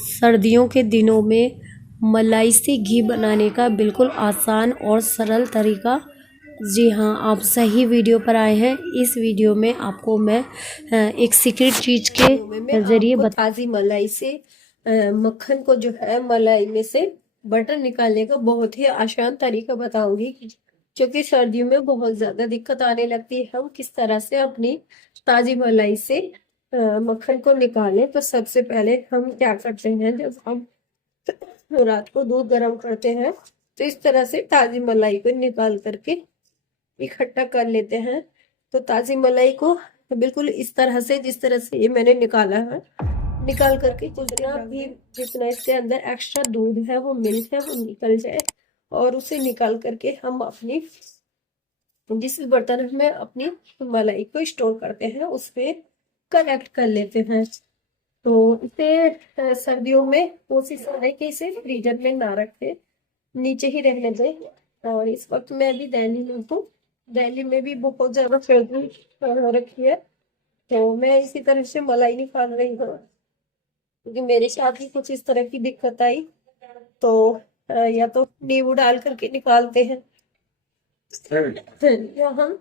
सर्दियों के दिनों में मलाई से घी बनाने का बिल्कुल आसान और सरल तरीका। जी हाँ, आप सही वीडियो पर आए हैं। इस वीडियो में आपको मैं एक सीक्रेट चीज़ के ज़रिए ताज़ी मलाई से मक्खन को जो है मलाई में से बटर निकालने का बहुत ही आसान तरीका बताऊंगी, क्योंकि सर्दियों में बहुत ज़्यादा दिक्कत आने लगती है। हम किस तरह से अपनी ताज़ी मलाई से मक्खन को निकालें। तो सबसे पहले हम क्या करते हैं, जब हम रात को दूध गर्म करते हैं तो इस तरह से ताज़ी मलाई को निकाल करके इकट्ठा कर लेते हैं। तो ताज़ी मलाई को बिल्कुल इस तरह से, जिस तरह से ये मैंने निकाला है, निकाल करके जितना भी जितना इसके अंदर एक्स्ट्रा दूध है, वो मिल्क है, वो निकल जाए। और उसे निकाल करके हम अपनी जिस बर्तन में अपनी मलाई को स्टोर करते हैं उस पे कलेक्ट कर लेते हैं। तो इसे सर्दियों में कोशिश है कि इसे फ्रीजर में ना रखें, नीचे ही रहने दें। और इस वक्त मैं अभी दिल्ली में हूँ। दिल्ली में भी बहुत ज्यादा सर्दी हो रखी है, तो मैं इसी तरह से मलाई निकाल रही हूँ, क्योंकि मेरे साथ भी कुछ इस तरह की दिक्कत आई। तो या तो नींबू डाल करके निकालते हैं, या हम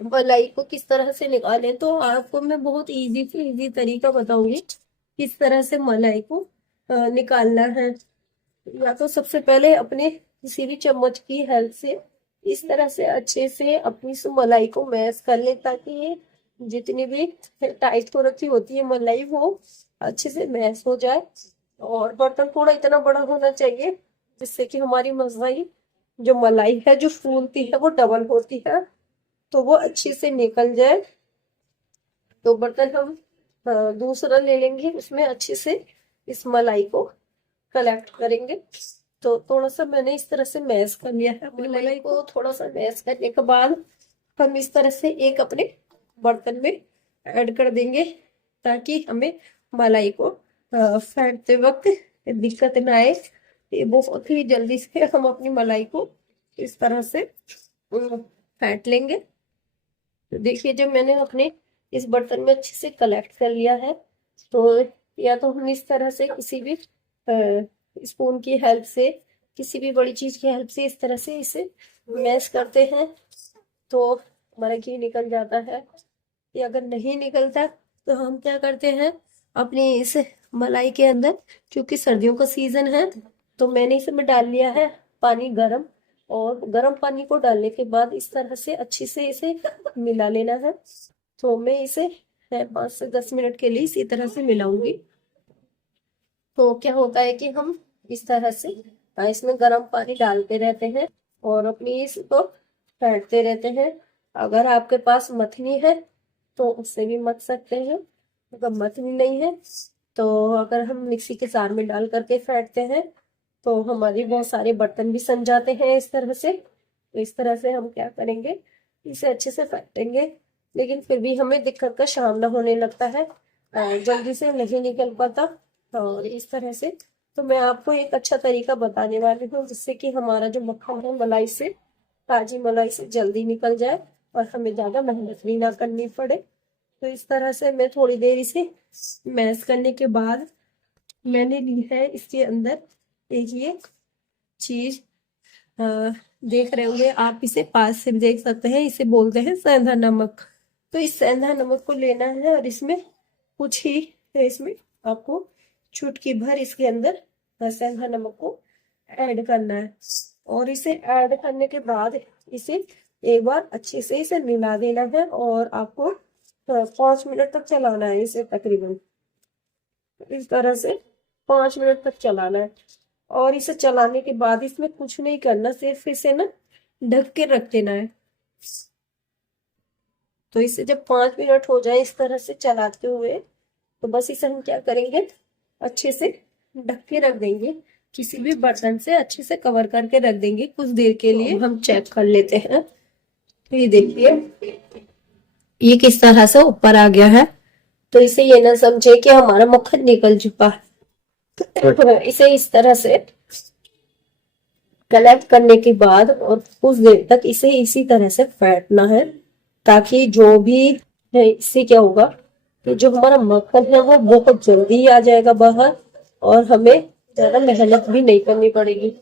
मलाई को किस तरह से निकालें। तो आपको मैं बहुत इजी से इजी तरीका बताऊंगी किस तरह से मलाई को निकालना है। या तो सबसे पहले अपने किसी भी चम्मच की हेल्प से इस तरह से अच्छे से अपनी मलाई को मैश कर ले, ताकि ये जितनी भी टाइट हो रखी होती है मलाई वो अच्छे से मैश हो जाए। और बर्तन थोड़ा इतना बड़ा होना चाहिए जिससे कि हमारी मलाई है जो फूलती है वो डबल होती है, तो वो अच्छे से निकल जाए। तो बर्तन हम दूसरा ले लेंगे, उसमें अच्छे से इस मलाई को कलेक्ट करेंगे। तो थोड़ा सा मैंने इस तरह से मैश कर लिया है अपनी मलाई को। थोड़ा सा मैश करने के बाद हम इस तरह से एक अपने बर्तन में ऐड कर देंगे, ताकि हमें मलाई को फेंटते वक्त दिक्कत ना आए। ये बहुत ही जल्दी से हम अपनी मलाई को इस तरह से फेंट लेंगे। तो देखिए, जब मैंने अपने इस बर्तन में अच्छे से कलेक्ट कर लिया है, तो या तो हम इस तरह से किसी भी स्पून की हेल्प से, किसी भी बड़ी चीज की हेल्प से इस तरह से इसे मैश करते हैं, तो हमारा घी निकल जाता है। या अगर नहीं निकलता तो हम क्या करते हैं, अपनी इस मलाई के अंदर, क्योंकि सर्दियों का सीजन है, तो मैंने इसमें डाल लिया है पानी गर्म। और गर्म पानी को डालने के बाद इस तरह से अच्छे से इसे मिला लेना है। तो मैं इसे 5 से 10 मिनट के लिए इसी तरह से मिलाऊंगी। तो क्या होता है कि हम इस तरह से इसमें गर्म पानी डालते रहते हैं और अपनी इसको फेंटते रहते हैं। अगर आपके पास मथनी है तो उससे भी मथ सकते हैं, अगर मथनी नहीं है तो अगर हम मिक्सी के जार में डाल करके फेंटते हैं तो हमारे बहुत सारे बर्तन भी सन जाते हैं इस तरह से। तो इस तरह से हम क्या करेंगे, इसे अच्छे से फेंटेंगे, लेकिन फिर भी हमें दिक्कत का सामना होने लगता है, जल्दी से नहीं निकल पाता। और इस तरह से तो मैं आपको एक अच्छा तरीका बताने वाली हूँ, जिससे कि हमारा जो मक्खन है मलाई से, ताजी मलाई से जल्दी निकल जाए और हमें ज़्यादा मेहनत भी ना करनी पड़े। तो इस तरह से मैं थोड़ी देर इसे मैश करने के बाद मैंने ली है इसके अंदर एक ये चीज, देख रहे होंगे आप, इसे पास से भी देख सकते हैं, इसे बोलते हैं सेंधा नमक। तो इस सेंधा नमक को लेना है और इसमें कुछ ही इसमें आपको चुटकी भर इसके अंदर सेंधा नमक को ऐड करना है। और इसे ऐड करने के बाद इसे एक बार अच्छे से इसे मिला देना है और आपको 5 मिनट तक चलाना है इसे, तकरीबन इस तरह से 5 मिनट तक चलाना है। और इसे चलाने के बाद इसमें कुछ नहीं करना, सिर्फ इसे ना ढक के रख देना है। तो इसे जब 5 मिनट हो जाए इस तरह से चलाते हुए, तो बस इसे हम क्या करेंगे, अच्छे से ढक के रख देंगे, किसी भी बर्तन से अच्छे से कवर करके रख देंगे कुछ देर के लिए। हम चेक कर लेते हैं। तो ये देखिए, ये किस तरह से ऊपर आ गया है। तो इसे ये ना समझे कि हमारा मक्खन निकल चुका है। इसे इस तरह से कलेक्ट करने के बाद और कुछ देर तक इसे इसी तरह से फेंटना है, ताकि जो भी है, इससे क्या होगा कि जो हमारा मक्खन है वो बहुत जल्दी आ जाएगा बाहर और हमें ज्यादा मेहनत भी नहीं करनी पड़ेगी।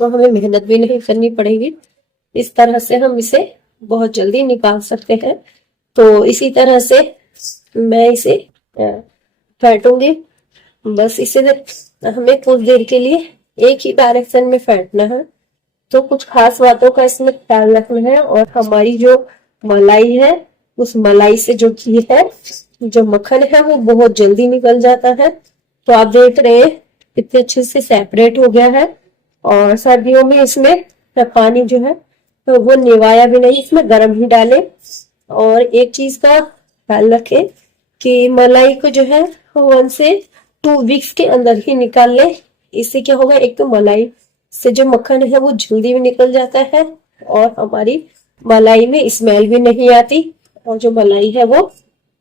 तो हमें मेहनत भी नहीं करनी पड़ेगी। इस तरह से हम इसे बहुत जल्दी निकाल सकते हैं। तो इसी तरह से मैं इसे फेंटूंगी। बस इसे हमें कुछ देर के लिए एक ही डायरेक्शन में फेंटना है। तो कुछ खास बातों का इसमें ख्याल रखना है। और हमारी जो मलाई है, उस मलाई से जो घी है, जो मक्खन है, वो बहुत जल्दी निकल जाता है। तो आप देख रहे हैं कितने अच्छे से सेपरेट हो गया है। और सर्दियों में इसमें पानी जो है तो वो निवाया भी नहीं, इसमें गर्म ही डालें। और एक चीज का ख्याल रखें कि मलाई को जो है 1 से 2 वीक्स के अंदर ही निकाल लें। इससे क्या होगा, एक तो मलाई से जो मक्खन है वो जल्दी भी निकल जाता है और हमारी मलाई में स्मेल भी नहीं आती और जो मलाई है वो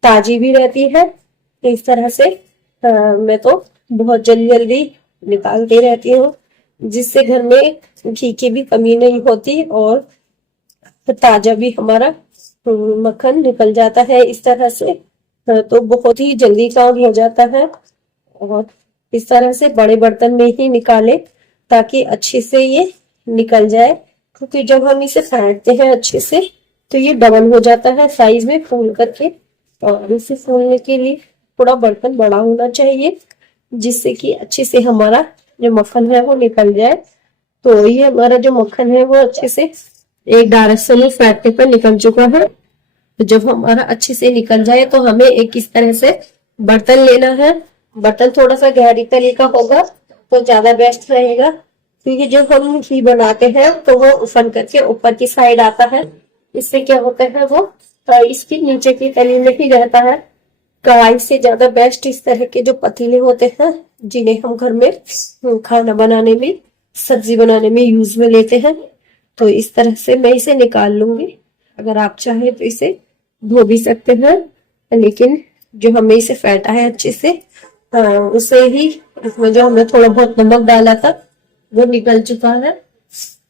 ताजी भी रहती है। तो इस तरह से मैं तो बहुत जल्दी जल्दी निकालती रहती हूँ, जिससे घर में घी की भी कमी नहीं होती और ताजा भी हमारा मक्खन निकल जाता है इस तरह से। तो बहुत ही जल्दी काम हो जाता है। और इस तरह से बड़े बर्तन में ही निकालें ताकि अच्छे से ये निकल जाए, क्योंकि जब हम इसे फेंटते हैं अच्छे से तो ये डबल हो जाता है साइज में फूल करके। और इसे फूलने के लिए थोड़ा बर्तन बड़ा होना चाहिए, जिससे कि अच्छे से हमारा जो मक्खन है वो निकल जाए। तो ये हमारा जो मक्खन है वो अच्छे से एक डायरेक्शन में फेंटने पर निकल चुका है। तो जब हमारा अच्छे से निकल जाए तो हमें एक इस तरह से बर्तन लेना है। बर्तन थोड़ा सा गहरी तली का होगा तो ज्यादा बेस्ट रहेगा, क्योंकि जब हम घी बनाते हैं तो वो उफन करके ऊपर की साइड आता है। इससे क्या होता है, वो इसकी नीचे की तली में ही रहता है। कढ़ाई से ज्यादा बेस्ट इस तरह के जो पतीले होते हैं, जिन्हें हम घर में खाना बनाने में, सब्जी बनाने में यूज में लेते हैं। तो इस तरह से मैं इसे निकाल लूंगी। अगर आप चाहे तो इसे धो भी सकते हैं, लेकिन जो हमने इसे फेंटा है अच्छे से उसे ही, इसमें जो हमने थोड़ा बहुत नमक डाला था वो निकल चुका है।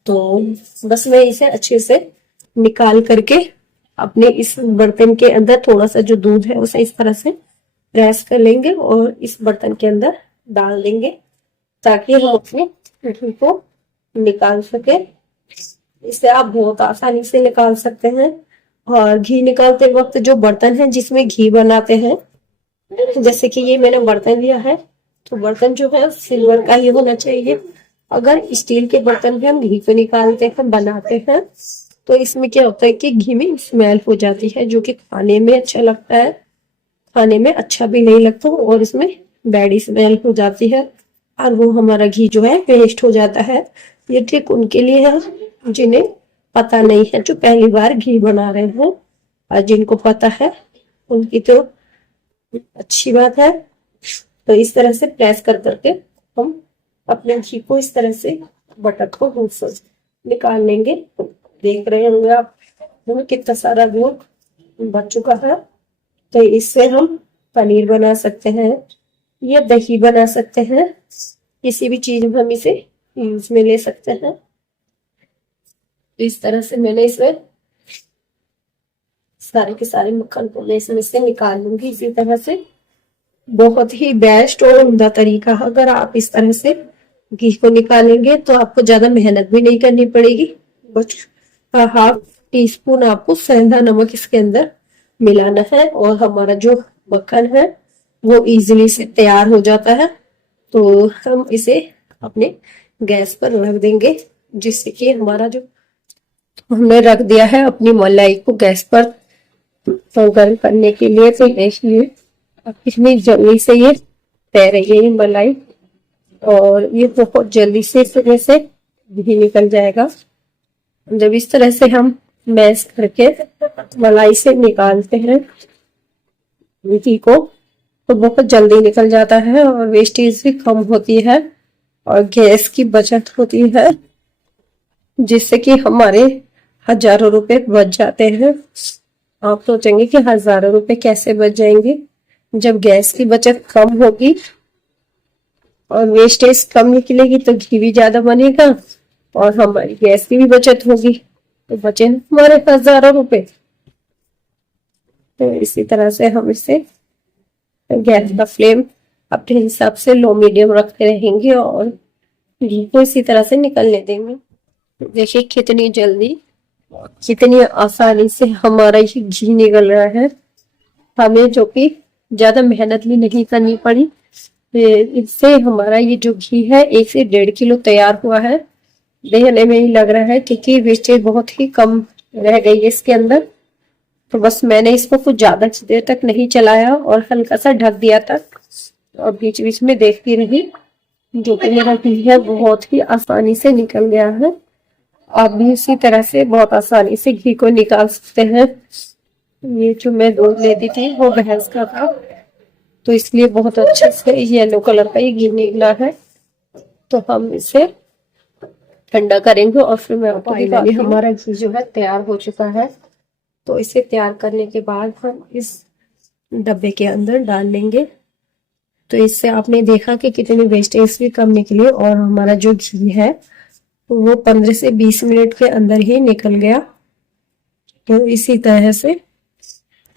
तो बस मैं इसे अच्छे से निकाल करके अपने इस बर्तन के अंदर थोड़ा सा जो दूध है उसे इस तरह से प्रेस कर लेंगे और इस बर्तन के अंदर डाल देंगे, ताकि हम अपने घी को निकाल सके। इसे आप बहुत आसानी से निकाल सकते हैं। और घी निकालते वक्त जो बर्तन है जिसमें घी बनाते हैं, जैसे कि ये मैंने बर्तन लिया है, तो बर्तन जो है सिल्वर का ही होना चाहिए। अगर स्टील के बर्तन में हम घी को निकालते हैं, बनाते हैं, तो इसमें क्या होता है कि घी में स्मेल हो जाती है, जो कि खाने में अच्छा लगता है, खाने में अच्छा भी नहीं लगता और इसमें बैड स्मेल हो जाती है और वो हमारा घी जो है वेस्ट हो जाता है। ये ठीक उनके लिए है जिन्हें पता नहीं है, जो पहली बार घी बना रहे हैं। और जिनको पता है उनकी तो अच्छी बात है। तो इस तरह से प्रेस कर करके हम अपने घी को इस तरह से बटर को दूध से निकाल लेंगे। देख रहे होंगे आप कितना सारा दूध बच चुका है। तो इससे हम पनीर बना सकते हैं या दही बना सकते हैं, किसी भी चीज में हम इसे यूज में ले सकते हैं। इस तरह से मैंने इसमें सारे के सारे मक्खन को मैं इसमें से निकाल लूंगी। इसी तरह से बहुत ही बेस्ट और उम्दा तरीका, अगर आप इस तरह से घी को निकालेंगे तो आपको ज्यादा मेहनत भी नहीं करनी पड़ेगी। बस 1/2 टीस्पून आपको सेंधा नमक इसके अंदर मिलाना है और हमारा जो मक्खन है वो इजीली से तैयार हो जाता है। तो हम इसे अपने गैस पर रख देंगे, जिससे कि हमारा जो हमने रख दिया है अपनी मलाई को गैस पर तो गर्म करने के लिए। तो देखिए कितनी जल्दी से ये तैर रही है मलाई, और ये बहुत जल्दी से इस तरह से घी निकल जाएगा। जब इस तरह से हम मैश करके मलाई से निकालते हैं घी को, तो बहुत जल्दी निकल जाता है और वेस्टेज भी कम होती है और गैस की बचत होती है, जिससे कि हमारे हजारों रुपए बच जाते हैं। आप सोचेंगे कि हजारों रुपए कैसे बच जाएंगे, जब गैस की बचत कम होगी और वेस्टेज कम निकलेगी तो घी भी ज्यादा बनेगा और हमारी गैस की भी बचत होगी, तो बचे हमारे हजारों रुपए। तो इसी तरह से हम इसे गैस का फ्लेम अपने हिसाब से लो मीडियम रखते रहेंगे और घी को इसी तरह से निकलने देंगे। देखिए कितनी जल्दी, कितनी आसानी से हमारा ये घी निकल रहा है। हमें जो कि ज्यादा मेहनत भी नहीं करनी पड़ी। इससे हमारा ये जो घी है 1 से 1.5 किलो तैयार हुआ है। देखने में ही लग रहा है क्योंकि वेस्टेज बहुत ही कम रह गई है इसके अंदर। तो बस मैंने इसको कुछ ज्यादा देर तक नहीं चलाया और हल्का सा ढक दिया था और बीच बीच में देखती रही। जो कि मेरा घी है बहुत ही आसानी से निकल गया है। आप भी इसी तरह से बहुत आसानी से घी को निकाल सकते हैं। ये जो मैं दूध लेती थी वो भैंस का था, तो इसलिए बहुत अच्छे से येलो कलर का ये घी निकला है। तो हम इसे ठंडा करेंगे और फिर मैं आपको दिखाऊंगी। हमारा घी जो है तैयार हो चुका है। तो इसे तैयार करने के बाद हम इस डब्बे के अंदर डाल लेंगे। तो इससे आपने देखा कि कितनी वेस्टेज भी कम निकली और हमारा जो घी है वो 15 से 20 मिनट के अंदर ही निकल गया। तो इसी तरह से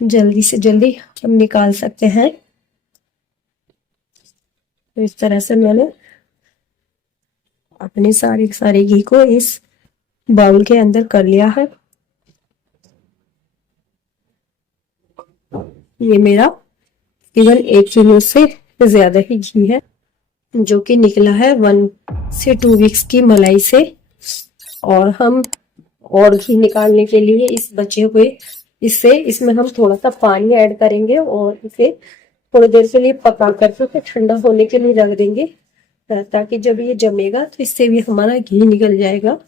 जल्दी से जल्दी हम निकाल सकते हैं। तो इस तरह से मैंने अपने सारे घी को इस बाउल के अंदर कर लिया है। ये मेरा केवल 1 किलो से ज्यादा ही घी है जो कि निकला है 1 से 2 वीक्स की मलाई से। और हम और घी निकालने के लिए इस बचे हुए इसमें हम थोड़ा सा पानी ऐड करेंगे और इसे थोड़ी देर के लिए पका करके फिर ठंडा होने के लिए रख देंगे ताकि जब ये जमेगा तो इससे भी हमारा घी निकल जाएगा।